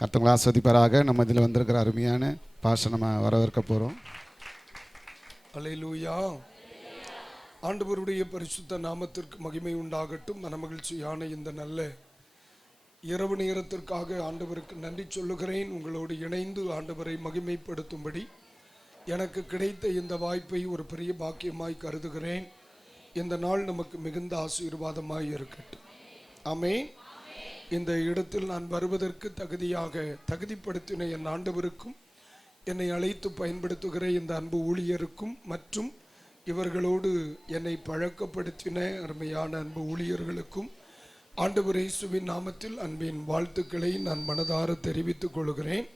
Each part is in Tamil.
கர்த்தங்களை ஆஸ்வதிப்பாராக. நம்ம இதில் வந்திருக்கிற அருமையான பாஷை நம்ம வரவேற்க போகிறோம். அல்லேலூயா. ஆண்டவருடைய பரிசுத்த நாமத்திற்கு மகிமை உண்டாகட்டும். மனமகிழ்ச்சியான இந்த நல்ல இரவு நேரத்திற்காக ஆண்டவருக்கு நன்றி சொல்லுகிறேன். உங்களோடு இணைந்து ஆண்டவரை மகிமைப்படுத்தும்படி எனக்கு கிடைத்த இந்த வாய்ப்பை ஒரு பெரிய பாக்கியமாய் கருதுகிறேன். இந்த நாள் நமக்கு மிகுந்த ஆசீர்வாதமாய் இருக்கட்டும். ஆமென். இந்த இடத்தில் நான் வருவதற்கு தகுதிப்படுத்தின என் ஆண்டவருக்கும் என்னை அழைத்து பயன்படுத்துகிற இந்த அன்பு ஊழியருக்கும் மற்றும் இவர்களோடு என்னை பழக்கப்படுத்தின அருமையான அன்பு ஊழியர்களுக்கும் ஆண்டவர் இயேசுவின் நாமத்தில் அன்பின் வாழ்த்துக்களை நான் மனதார தெரிவித்துக் கொள்கிறேன்.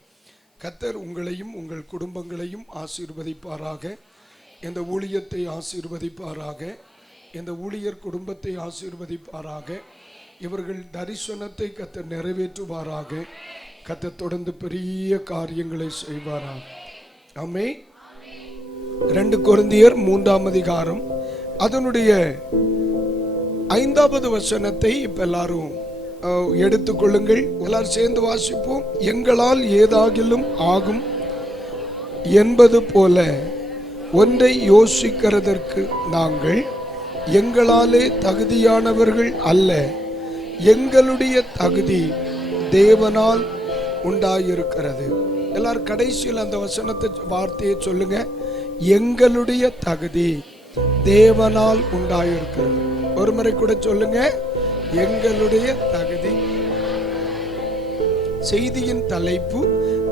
கர்த்தர் உங்களையும் உங்கள் குடும்பங்களையும் ஆசீர்வதிப்பாராக. இந்த ஊழியத்தை ஆசீர்வதிப்பாராக. இந்த ஊழியர் குடும்பத்தை ஆசீர்வதிப்பாராக. இவர்கள் தரிசனத்தை கர்த்தர் நிறைவேற்றுவாராக. கர்த்தர் தொடர்ந்து பெரிய காரியங்களை செய்வாராக. ஆமென். 2 கொரிந்தியர் 3ஆம் அதிகாரம் அதனுடைய 5வது வசனத்தை இப்ப எல்லாரும் எடுத்துக்கொள்ளுங்கள். எல்லாரும் சேர்ந்து வாசிப்போம். எங்களால் ஏதாகிலும் ஆகும் என்பது போல ஒன்றை யோசிக்கிறதற்கு நாங்கள் எங்களாலே தகுதியானவர்கள் அல்ல, எங்களுடைய தகுதி தேவனால் உண்டாயிருக்கிறது. எல்லாரும் கடைசியில் அந்த வார்த்தையை சொல்லுங்க. எங்களுடைய தகுதி தேவனால் உண்டாயிருக்கிறது. ஒரு முறை கூட சொல்லுங்க. எங்களுடைய தகுதி. செய்தியின் தலைப்பு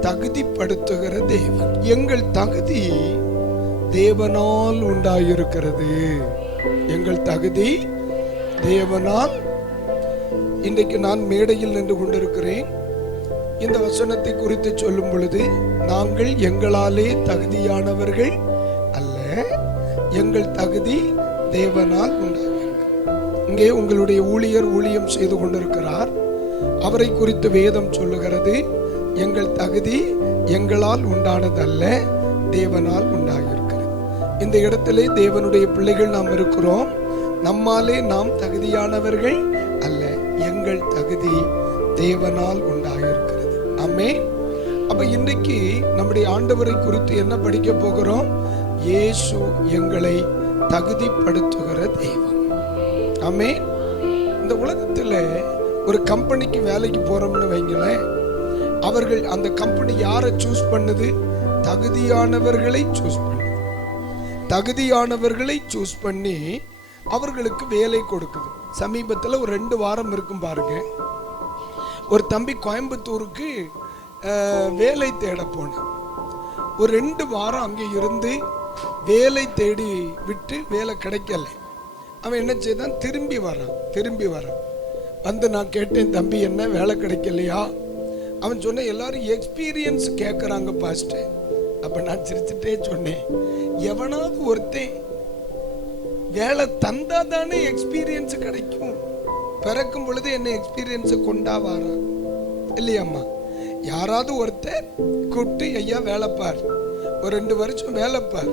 தகுதிப்படுத்துகிற தேவன். எங்கள் தகுதி தேவனால் உண்டாயிருக்கிறது. எங்கள் தகுதி தேவனால். இன்றைக்கு நான் மேடையில் நின்று கொண்டிருக்கிறேன். இந்த வசனத்தை குறித்து சொல்லும் பொழுது நாங்கள் எங்களாலே தகுதியானவர்கள் அல்ல, எங்கள் தகுதி தேவனால் உண்டாகிறது. இங்கே உங்களுடைய ஊழியர் ஊழியம் செய்து கொண்டிருக்கிறார். அவரை குறித்து வேதம் சொல்லுகிறது, எங்கள் தகுதி எங்களால் உண்டானதல்ல, தேவனால் உண்டாகிருக்கிறது. இந்த இடத்திலே தேவனுடைய பிள்ளைகள் நாம் இருக்கிறோம். நம்மாலே நாம் தகுதியானவர்கள் அல்ல, எங்கள் தகுதி தேவனால் உண்டாகிருக்கிறது. ஆமென். அப்ப இன்றைக்கு நம்முடைய ஆண்டவரை குறித்து என்ன படிக்க போகிறோம்? இயேசு எங்களை தகுதிப்படுத்துகிற தெய்வம். ஆமென். இந்த உலகத்துல ஒரு கம்பெனிக்கு வேலைக்கு போறோம்னு வைங்களேன், அவர்கள் அந்த கம்பெனி யாரை சூஸ் பண்ணுது? தகுதியானவர்களை சூஸ் பண்ணுது. தகுதியானவர்களை சூஸ் பண்ணி அவர்களுக்கு வேலை கொடுக்குது. சமீபத்தில் ஒரு 2 வாரம் இருக்கும் பாருங்க, ஒரு தம்பி கோயம்புத்தூருக்கு வேலை தேட போனான். ஒரு 2 வாரம் அங்கே இருந்து வேலை தேடி விட்டு வேலை கிடைக்கல. அவன் என்ன செய்தான்? திரும்பி வரான். வந்து நான் கேட்டேன், தம்பி என்ன வேலை கிடைக்கலையா? அவன் சொன்ன, எல்லாரும் எக்ஸ்பீரியன்ஸ் கேட்குறாங்க பாஸ்டர். அப்ப நான் சிரிச்சுட்டே சொன்னேன், எவனாவது ஒருத்தன் வேலை தந்தா தானே எக்ஸ்பீரியன்ஸ் கிடைக்கும். பிறக்கும் பொழுது என்ன எக்ஸ்பீரியன்ஸ் கொண்டாவாரா இல்லையாம்மா? யாராவது ஒருத்தர் கூப்பிட்டு, ஐயா வேலைப்பார், ஒரு 2 வருஷம் வேலைப்பார்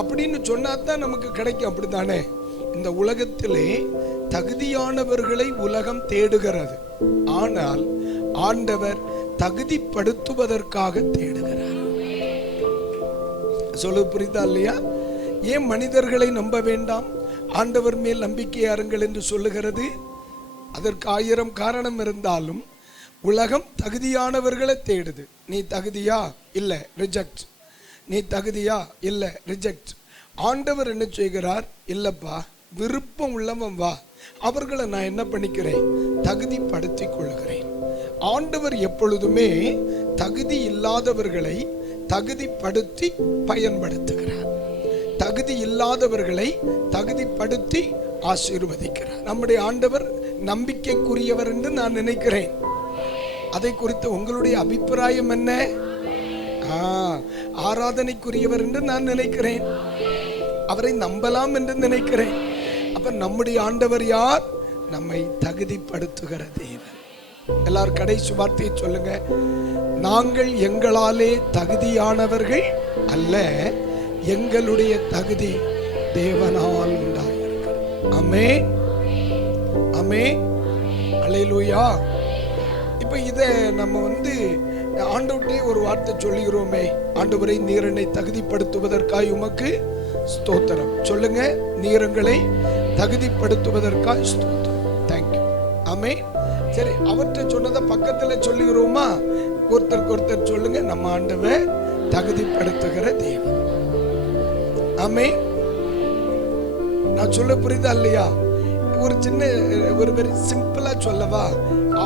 அப்படின்னு சொன்னாதான் நமக்கு கிடைக்கும். அப்படித்தானே? இந்த உலகத்திலே தகுதியானவர்களை உலகம் தேடுகிறது. ஆனால் ஆண்டவர் தகுதிப்படுத்துவதற்காக தேடுகிறார். சொல்ல புரியுதா இல்லையா? ஏன் மனிதர்களை நம்ப வேண்டாம், ஆண்டவர் மேல் நம்பிக்கை அருங்கள் என்று சொல்லுகிறது? அதற்கு 1000 காரணம் இருந்தாலும் உலகம் தகுதியானவர்களை தேடுது. நீ தகுதியா? இல்லை, ரிஜெக்ட். நீ தகுதியா? இல்லை, ரிஜெக்ட். ஆண்டவர் என்ன செய்கிறார்? இல்லப்பா, விருப்பம் உள்ளவன் வா, அவர்களை நான் என்ன பண்ணிக்கிறேன்? தகுதிப்படுத்தி கொள்கிறேன். ஆண்டவர் எப்பொழுதுமே தகுதி இல்லாதவர்களை தகுதிப்படுத்தி பயன்படுத்துகிறார். தகுதி இல்லாதவர்களை தகுதிப்படுத்தி ஆசீர்வதிக்கிறார். நம்முடைய ஆண்டவர் நம்பிக்கைக்குரியவர் என்று நான் நினைக்கிறேன். அதை குறித்து உங்களுடைய அபிப்பிராயம் என்ன? ஆராதனைக்குரியவர் என்று நான் நினைக்கிறேன். அவரை நம்பலாம் என்று நினைக்கிறேன். அப்ப நம்முடைய ஆண்டவர் யார்? நம்மை தகுதிப்படுத்துகிற தேவன். எல்லாரும் கடைசி வார்த்தையை சொல்லுங்க. நாங்கள் எங்களாலே தகுதியானவர்கள் அல்ல, எங்களுடைய தகுதி தேவனால் உண்டாயிருக்கிறது. ஆமென். ஆமென். அல்லேலூயா. அப்ப இதை நம்ம ஆண்டவர்கிட்டே ஒரு வார்த்தை சொல்லுகிறோமே, ஆண்டவரை நீர் என்னை தகுதிப்படுத்துவதற்காய் உமக்கு ஸ்தோத்திரம். சொல்லுங்க, நீரங்களை தகுதிப்படுத்துவதற்காய் ஸ்தோத்திரம். தேங்க்யூ. ஆமே. சரி, அவற்றை சொன்னதை பக்கத்துல சொல்லுகிறோமா? ஒருத்தருக்கு ஒருத்தர் சொல்லுங்க, நம்ம ஆண்டவர் தகுதிப்படுத்துகிற தேவன். ஆமே. நான் சொல்ல புரியுதா இல்லையா? ஒரு வெரி சிம்பிளா சொல்லவா?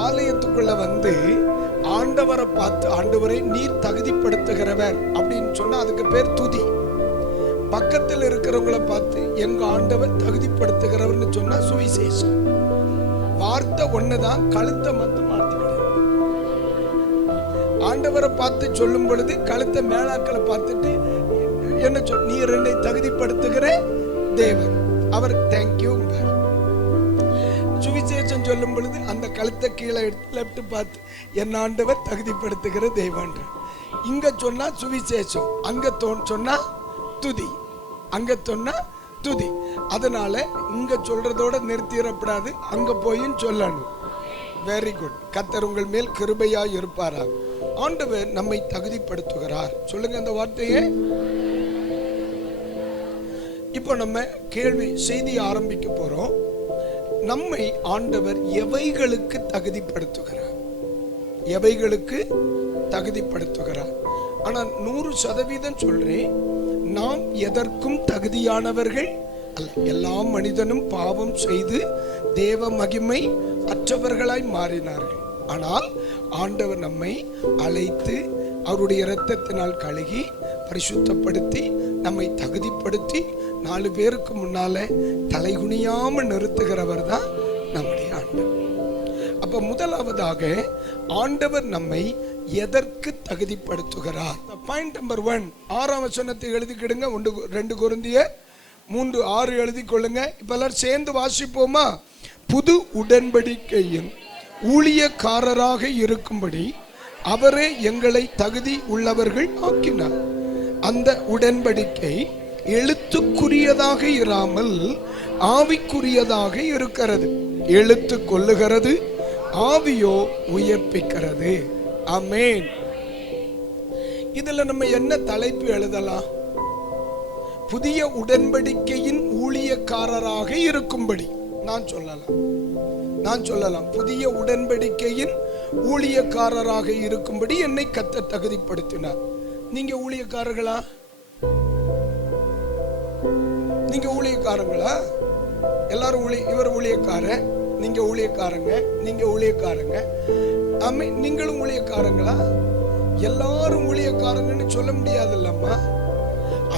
ஆலயத்துக்குள்ள ஆண்டவரை பார்த்து, ஆண்டவரை நீர் தகுதிப்படுத்துகிறவர் அப்படின்னு சொன்னா அதுக்கு பேர் துதி. பக்கத்தில் இருக்கிறவங்களை பார்த்து எங்க ஆண்டவர் தகுதிப்படுத்துகிறவர்னு சொன்னா சுவிசேஷம். வார்த்தை ஒண்ணுதான், கழுத்தை மட்டும் மாத்திக்கிடு. ஆண்டவரை பார்த்து சொல்லும் பொழுது கழுத்தை மேலாக்களை பார்த்துட்டு என்ன சொல், நீர் என்னை தகுதிப்படுத்துகிற தேவன், அவர் தேங்க்யூ. சுவிசேஷம் சொல்லும் பொழுது அந்த கழுத்தை கீழே லெப்ட் பார்த்து என் ஆண்டவர் தகுதிப்படுத்துகிற தேவன். இங்க சொன்னா சுவிசேஷம், அங்க சொன்னா துதி, அங்க சொன்னா துதி. அதனால இங்க சொல்றதோட நிறுத்திடப்படாது, அங்க போயும் சொல்லணும். Very good. கர்த்தர் உங்கள் மேல் கிருபையாய் இருப்பாரா. ஆண்டவர் நம்மை தகுதிப்படுத்துகிறார். சொல்லுங்க அந்த வார்த்தையே. இப்போ நம்ம கேள்வி செய்தி ஆரம்பிக்க போறோம். நம்மை ஆண்டவர் எவைகளுக்கு தகுதிப்படுத்துகிறார்? எவைகளுக்கு தகுதிப்படுத்துகிறார்? ஆனா 100% சொல்றேன், நாம் எதற்கும் தகுதியானவர்கள் அல்ல. எல்லா மனிதனும் பாவம் செய்து தேவ மகிமை அற்றவர்களாய் மாறினார்கள். ஆனால் ஆண்டவர் நம்மை அழைத்து அவருடைய இரத்தத்தினால் கழுகி பரிசுத்தப்படுத்தி நம்மை தகுதிப்படுத்தி 4 பேருக்கு முன்னால தலைகுனியாம நிறுத்துகிறவர் தான் நம்முடைய ஆண்டவர். அப்ப முதலாவதாக ஆண்டவர் நம்மை எதற்கு தகுதிப்படுத்துகிறார்? பாயிண்ட் நம்பர் 1, 6ஆம் வசனத்தை எழுதிக்கிடுங்க. 2 கொரிந்தியர் 3:6 எழுதி கொள்ளுங்க. இப்ப எல்லாரும் சேர்ந்து வாசிப்போமா? புது உடன்படிக்கையின் ஊழியக்காரராக இருக்கும்படி அவரே எங்களை தகுதி உள்ளவர்கள் ஆக்கினார். அந்த உடன்படிக்கை எழுத்துக்குரியதாக இராமல் ஆவிக்குரியதாக இருக்கிறது. எழுத்து கொல்லுகிறது, ஆவியோ உயிர்ப்பிக்கிறது. ஆமென். இதுல நம்ம என்ன தலைப்பு எழுதலாம்? புதிய உடன்படிக்கையின் ஊழியக்காரராக இருக்கும்படி நான் சொல்லலாம். புதிய உடன்படிக்கையின் ஊழியக்காரராக இருக்கும்படி என்னை கர்த்தர் தகுதிப்படுத்தினார். நீங்க ஊழியக்காரர்களா? நீங்க ஊழியக்காரங்களா? எல்லாரும் இவர் ஊழியக்காரர், நீங்க ஊழியக்காரங்க, நீங்க ஊழியக்காரங்க. ஆமே. நீங்களும் ஊழியக்காரங்களா? எல்லாரும் ஊழியக்காரங்கன்னு சொல்ல முடியாதுல்லம்மா.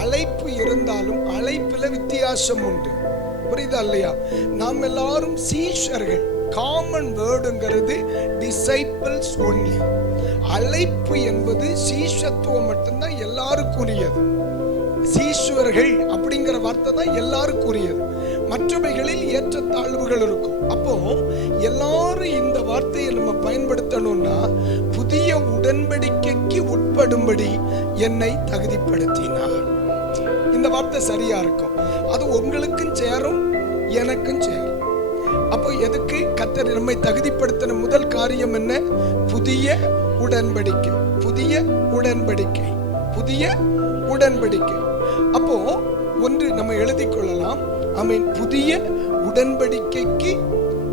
அழைப்பு இருந்தாலும் அழைப்புல வித்தியாசம் உண்டு. புரியுதா இல்லையா? நாம் எல்லாரும் சீஷர்கள். காமன் வேர்டுங்கிறது டிசைபிள்ஸ் ஒன்லி. அழைப்பு என்பது சீஷத்துவம் மட்டும்தான் எல்லாருக்குரியது. சீஷர்கள் அப்படிங்கிற வார்த்தை தான் எல்லாருக்குரியது. மற்றவைகளில் ஏற்றத்தாழ்வுகள் இருக்கும். அப்போ எல்லாரும் இந்த வார்த்தையை நம்ம பயன்படுத்தணும்னா புதிய உடன்படிக்கைக்கு உட்படும்படி என்னை தகுதிப்படுத்தினார். இந்த வார்த்தை சரியா இருக்கும். அது உங்களுக்கும் சேரும், எனக்கும் சேரும். அப்போ எதுக்கு கர்த்தர் நம்மை தகுதிப்படுத்தின முதல் காரியம் என்ன? புதிய உடன்படிக்கை. புதிய உடன்படிக்கை, புதிய உடன்படிக்கை. அப்போ ஒன்று நம்ம எழுதி கொள்ளலாம். ஆமென். புதிய உடன்படிக்கைக்கு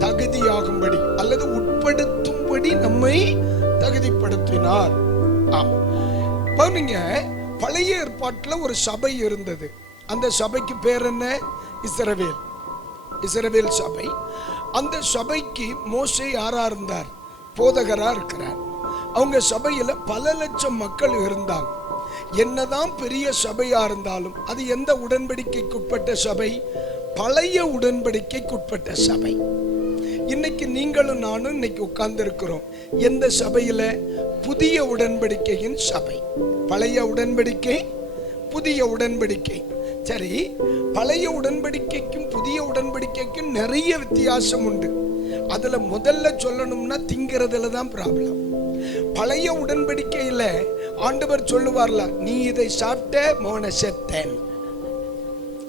தகுதியாகும்படி அல்லது உட்படுத்தும்படி நம்மை தகுதிப்படுத்தினார். பாருங்க, பழைய ஏற்பாட்டில் ஒரு சபை இருந்தது. அந்த சபைக்கு பேர் என்ன? இஸ்ரவேல். இஸ்ரவேல் சபை. அந்த சபைக்கு மோசே யாரா இருந்தார்? போதகரா இருக்கிறார். அவங்க சபையில பல லட்சம் மக்கள் இருந்தாங்க. என்னதான் பெரிய சபையா இருந்தாலும் அது எந்த உடன்படிக்கைக்குட்பட்ட சபை? பழைய உடன்படிக்கைக்குட்பட்ட சபை. இன்னைக்கு நீங்களும் நானும் இன்னைக்கு உட்கார்ந்து இருக்கிறோம். எந்த சபையில? புதிய உடன்படிக்கையின் சபை. பழைய உடன்படிக்கை, புதிய உடன்படிக்கை. சரி, பழைய உடன்படிக்கைக்கும் புதிய உடன்படிக்கைக்கும் நிறைய வித்தியாசம் உண்டு. அதுல முதல்ல சொல்லணும்னா திங்கிறதுல தான் ப்ராப்ளம். பழைய உடன்படிக்கையில ஆண்டவர் சொல்லுவார்ல, நீ இதை சாப்பிட்ட மோன செத்தேன்.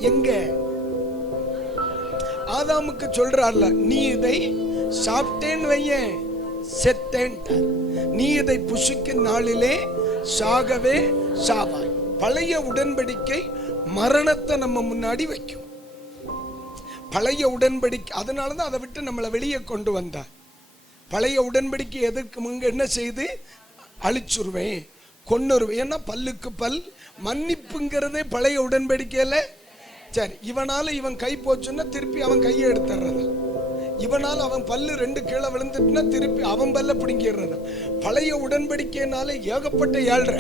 எங்க? ஆதாமுக்கு சொல்றார்ல, நீ இதை சாப்பிட்டேன்னு வையேன் செத்தேன். நீ இதை புசிக்கும் நாளிலே சாகவே சாவாய். பழைய உடன்படிக்கை மரணத்தை நம்ம முன்னாடி வைக்கும். பழைய உடன்படிக்கை, அதனாலதான் அதை விட்டு நம்மளை வெளியே கொண்டு வந்தார். பழைய உடன்படிக்கை எதற்கு முங்க என்ன செய்து அழிச்சுருவேன், கொன்னுருவேன். ஏன்னா பல்லுக்கு பல் மன்னிப்புங்கிறதே பழைய உடன்படிக்கையில. சரி, இவனால இவன் கை போச்சுன்னா திருப்பி அவன் கையை எடுத்துறது, இவனால அவன் பல்லு 2 கீழே விழுந்துட்டுனா திருப்பி அவன் பல்ல பிடிங்கிறது. பழைய உடன்படிக்கையினால ஏகப்பட்ட ஏழ்ற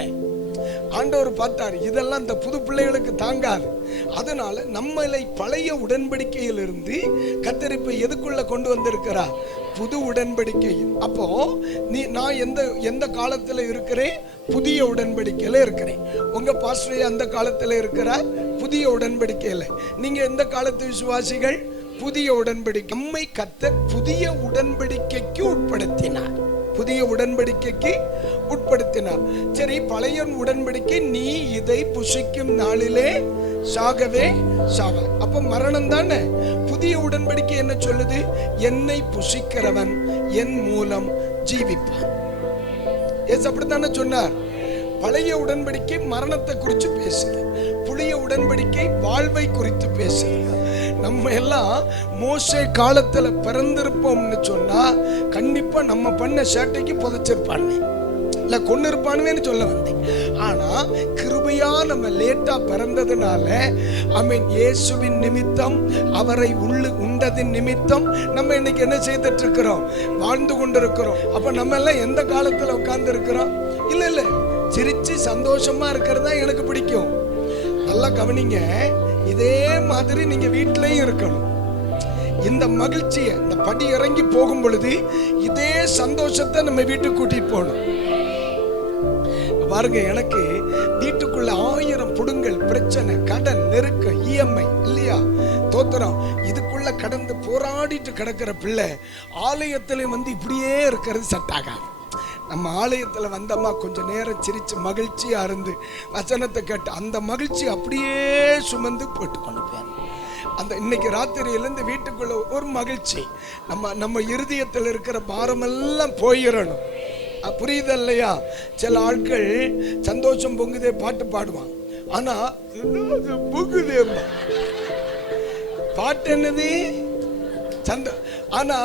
ஆண்டவர் பார்த்தார், இதெல்லாம் இந்த புது பிள்ளைகளுக்கு தாங்காது. அதனால நம்மளை பழைய உடன்படிக்கையிலிருந்து கர்த்தர் இப்ப எதுக்குள்ள கொண்டு வந்திருக்கிறார், புது உடன்படிக்கையில். அப்போ நான் எந்த காலத்துல இருக்கிறேன், புதிய உடன்படிக்கையில இருக்கிறேன். உங்க பாஸ்டர் அந்த காலத்துல இருக்கிறார், புதிய உடன்படிக்கையில. நீங்க எந்த காலத்து விசுவாசிகள், புதிய உடன்படிக்கை. நம்மை கர்த்தர் புதிய உடன்படிக்கைக்கு உட்படுத்தினார், புதிய உடன்படிக்கைக்கு உட்படுத்தினார். சரி, பழைய உடன்படிக்கை நீ இதை புசிக்கும் நாளிலே சாகவே சாவ. அப்ப மரணம் தானே. புதிய உடன்படிக்கை என்ன சொல்லுது, என்னை புசிக்கிறவன் என் மூலம் ஜீவிப்பான். ஏசு அப்படித்தானே சொன்னார். பழைய உடன்படிக்கை மரணத்தை குறித்து பேசுது, புதிய உடன்படிக்கை வாழ்வை குறித்து பேசுது. நம்ம எல்லாம் மோசே காலத்துல பிறந்திருப்போம்னு சொன்னா கண்டிப்பா நம்ம பண்ண சேட்டைக்கு புதைச்சிருப்பான், இல்ல கொண்டு இருப்பானுன்னு சொல்ல வந்தேன். ஆனா கிருபையா நம்ம லேட்டா பிறந்ததுனால இயேசுவின் நிமித்தம், அவரை உண்டதின் நிமித்தம் நம்ம இன்னைக்கு என்ன செய்துட்டு இருக்கிறோம், வாழ்ந்து கொண்டிருக்கிறோம். அப்ப நம்ம எல்லாம் எந்த காலத்துல உட்கார்ந்து இருக்கிறோம், இல்ல சிரிச்சு சந்தோஷமா இருக்கிறதா எனக்கு பிடிக்கும். நல்லா கவனிங்க, இதே மாதிரி நீங்க வீட்டிலையும் இருக்கணும். இந்த மகிழ்ச்சியை, இந்த படி இறங்கி போகும் பொழுது இதே சந்தோஷத்தை நம்ம வீட்டுக்கு கூட்டிட்டு போகணும். பாருங்க, எனக்கு வீட்டுக்குள்ள 1000 புடுங்கல், பிரச்சனை, கடன், நெருக்கம், இஎம்ஐ இல்லையா, தோத்திரம், இதுக்குள்ள கடந்து போராடிட்டு கிடக்கிற பிள்ளை ஆலயத்துல இப்படியே இருக்கிறது சட்டாகாது. நம்ம ஆலயத்துல வந்தோமா கொஞ்ச நேரம் சிரிச்சு மகிழ்ச்சியா இருந்து வசனத்தை கேட்டு அந்த மகிழ்ச்சி அப்படியே சுமந்து போட்டு கொண்டு போய் அந்த இன்னைக்கு ராத்திரியிலிருந்து வீட்டுக்குள்ள ஒரு மகிழ்ச்சி, நம்ம இருதயத்தில் இருக்கிற பாரமெல்லாம் போயிடணும். புரியுது இல்லையா? சில ஆட்கள் சந்தோஷம் பொங்குதே பாட்டு பாடுவான், ஆனா பொங்குதே பாட்டு என்னது ஆனா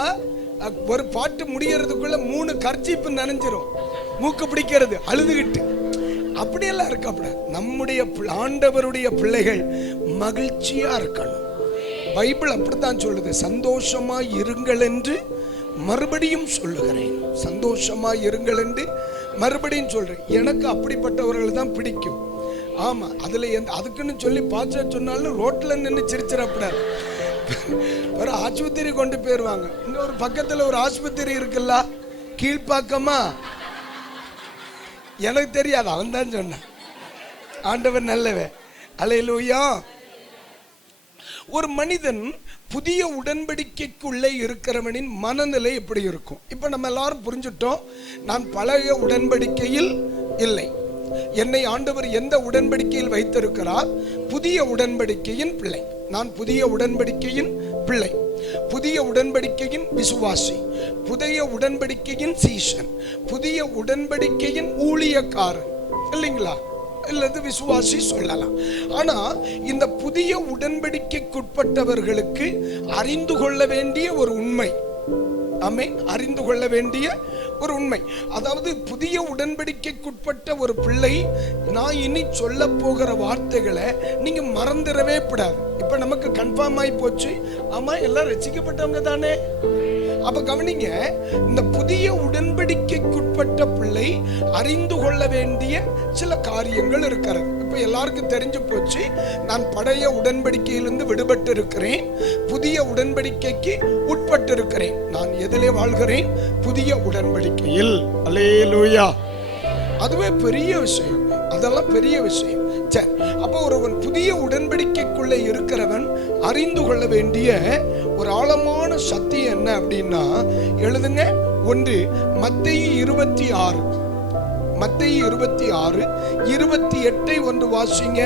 ஒரு பாட்டு முடியறதுக்குள்ள 3 கர்ச்சீப்பு நனைஞ்சிரும், மூக்கு பிடிக்கிறது, அழுதுகிட்டு. அப்படியெல்லாம் இருக்கப்படாது. நம்முடைய ஆண்டவருடைய பிள்ளைகள் மகிழ்ச்சியா இருக்கணும். பைபிள் அப்படித்தான் சொல்லுது, சந்தோஷமா இருங்கள் என்று மறுபடியும் சொல்லுகிறேன். சந்தோஷமா இருங்கள் என்று மறுபடியும் சொல்றேன். எனக்கு அப்படிப்பட்டவர்கள் தான் பிடிக்கும். ஆமா, அதுல அதுக்குன்னு சொல்லி பாச்சா சொன்னாலும் ரோட்ல நின்று சிரிச்சிடப்படாது. ஒரு ஆஸ்பத்திரி கொண்டு போயிருவாங்க, இங்க ஒரு பக்கத்துல ஒரு ஆஸ்பத்திரி இருக்குல்ல, கீழ்பாக்கமா, எனக்கு தெரியாது, அவன் தான் சொன்னான். ஆண்டவர் நல்லவே, அல்லேலூயா. ஒரு மனிதன் புதிய உடன்படிக்கைக்குள்ளே இருக்கிறவனின் மனநிலை எப்படி இருக்கும்? இப்ப நம்ம எல்லாரும் புரிஞ்சுட்டோம், நான் பழைய உடன்படிக்கையில் இல்லை, என்னை ஆண்டவர் எந்த உடன்படிக்கையில் வைத்திருக்கிறார், புதிய உடன்படிக்கையின் பிள்ளை. நான் புதிய உடன்படிக்கையின் பிள்ளை, புதிய உடன்படிக்கையின் விசுவாசி, புதிய உடன்படிக்கையின் சீஷன், புதிய உடன்படிக்கையின் ஊழியக்காரன் இல்லைங்களா, இல்லது விசுவாசி சொல்லலாம். ஆனா இந்த புதிய உடன்படிக்கைக்குட்பட்டவர்களுக்கு அறிந்து கொள்ள வேண்டிய ஒரு உண்மை, அறிந்து கொள்ள வேண்டிய ஒரு உண்மை, அதாவது புதிய உடன்படிக்கைக்குட்பட்ட ஒரு பிள்ளை, நான் இனி சொல்ல போகிற வார்த்தைகளை நீங்க மறந்துடவே கூடாது. இப்ப நமக்கு கன்ஃபார்ம் ஆகி போச்சு, ஆமா எல்லாம் ரட்சிக்கப்பட்டவங்க தானே. அப்ப கவனிங்க, இந்த புதிய உடன்படிக்கைக்குட்பட்ட பிள்ளை அறிந்து கொள்ள வேண்டிய சில காரியங்கள் இருக்கிறது. இப்ப எல்லாருக்கும் தெரிஞ்சு போச்சு, நான் பழைய உடன்படிக்கையிலிருந்து விடுபட்டு இருக்கிறேன், புதிய உடன்படிக்கைக்கு உட்பட்டு இருக்கிறேன். நான் எதிலே வாழ்கிறேன்? புதிய உடன்படிக்கையில். அல்லேலூயா. அதுவே பெரிய விஷயம், அதெல்லாம் பெரிய விஷயம். சரி, அப்ப ஒருவன் புதிய உடன்படிக்கைக்குள்ளே இருக்கிறவன் அறிந்து கொள்ள வேண்டிய ஒரு ஆழமான சத்தியம் என்ன அப்படின்னா, எழுதுங்க. 1 மத்தேயு 26, மத்தேயு 26 28 ஒன்று வாசிங்க.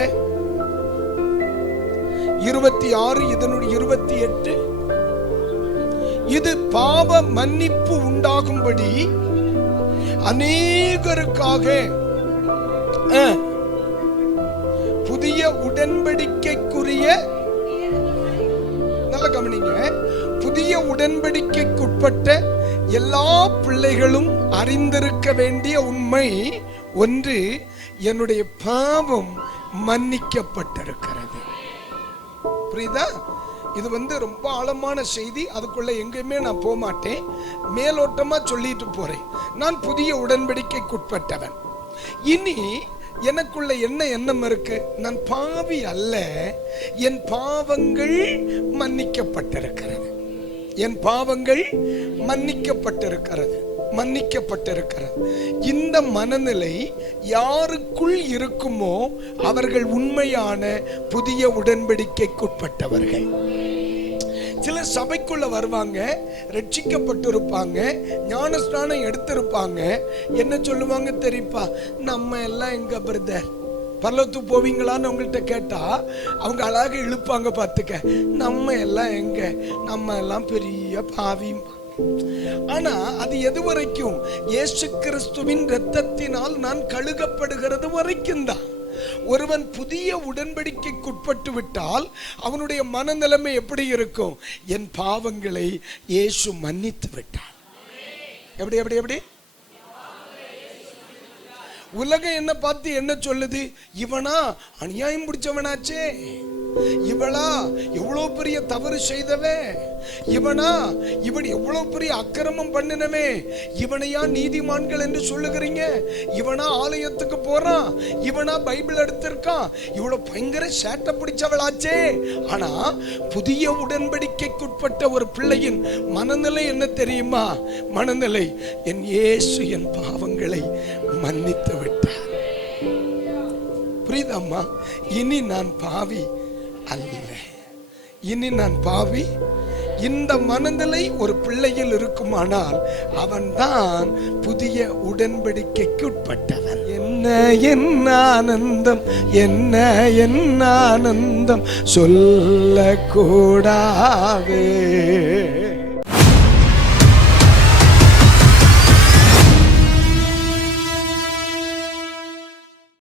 26 இதனுடைய 28 இது பாவ மன்னிப்பு உண்டாகும்படி அநேகருக்காக புதிய உடன்படிக்கைக்குரிய, நல்ல கவனிங்க, புதிய உடன்படிக்கைக்குட்பட்ட எல்லா பிள்ளைகளும் அறிந்திருக்க வேண்டிய உண்மை ஒன்று, என்னுடைய பாவம் மன்னிக்கப்பட்டிருக்கிறது. புரியுதா? இது ரொம்ப ஆழமான செய்தி. அதுக்குள்ள எங்கேயுமே நான் போக மாட்டேன். மேலோட்டமா சொல்லிட்டு போறேன். நான் புதிய உடன்படிக்கைக்குட்பட்டவன். இனி எனக்குள்ள என்ன எண்ணம் இருக்கு? நான் பாவி அல்ல, என் பாவங்கள் மன்னிக்கப்பட்டிருக்கிறது. என் பாவங்கள் மன்னிக்கப்பட்டிருக்கிறது. இந்த மனநிலை யாருக்குள் இருக்குமோ அவர்கள் உண்மையான புதிய உடன்படிக்கைக்குட்பட்டவர்கள். சிலர் சபைக்குள்ள வருவாங்க, ரட்சிக்கப்பட்டிருப்பாங்க, ஞானஸ்நானம் எடுத்திருப்பாங்க. என்ன சொல்லுவாங்க தெரியுப்பா? நம்ம எல்லாம் எங்க பிரதர், பரலோகத்துக்கு போவீங்களான்னு உங்கள்கிட்ட கேட்டா அவங்க அழகாக இழுப்பாங்க. பார்த்துக்க, நம்ம எல்லாம் எங்க, நம்ம எல்லாம் பெரிய பாவி. ஆனா அது எது வரைக்கும்? இயேசு கிறிஸ்துவின் இரத்தத்தினால் நான் கழுகப்படுகிறது வரைக்கும் தான். ஒருவன் புதிய உடன்படிக்கைக்குட்பட்டு விட்டால் அவனுடைய மனநிலைமை எப்படி இருக்கும்? என் பாவங்களை இயேசு மன்னித்து விட்டார். எப்படி எப்படி எப்படி? உலகம் என்ன பார்த்து என்ன சொல்லுது? இவனா அநியாயம் பிடிச்சவனாச்சே, இவளா எவ்வளவு பெரிய தவறு செய்தவன், இவனா இவன் எவ்வளவு பெரிய அக்கிரமம் பண்ணினவே, இவனையா நீதிமான்கள் என்று சொல்லுகிறீங்க? இவனா ஆலயத்துக்கு போறான், இவனா பைபிள் எடுத்திருக்கான், இவ்வளவு பயங்கர சேட்டை பிடிச்சவளாச்சே. ஆனா புதிய உடன்படிக்கைக்குட்பட்ட ஒரு பிள்ளையின் மனநிலை என்ன தெரியுமா? மனநிலை, என் இயேசு என் பாவங்களை மன்னித்து விட்டார். புரியுதம்மா? இனி நான் பாவி அல்ல, இனி நான் பாவி. இந்த மனநிலை ஒரு பிள்ளையில் இருக்குமானால் அவன்தான் புதிய உடன்படிக்கைக்கு உட்பட்டவன். என்ன என்ன ஆனந்தம், என்ன என்ன ஆனந்தம் சொல்லக்கூடாது.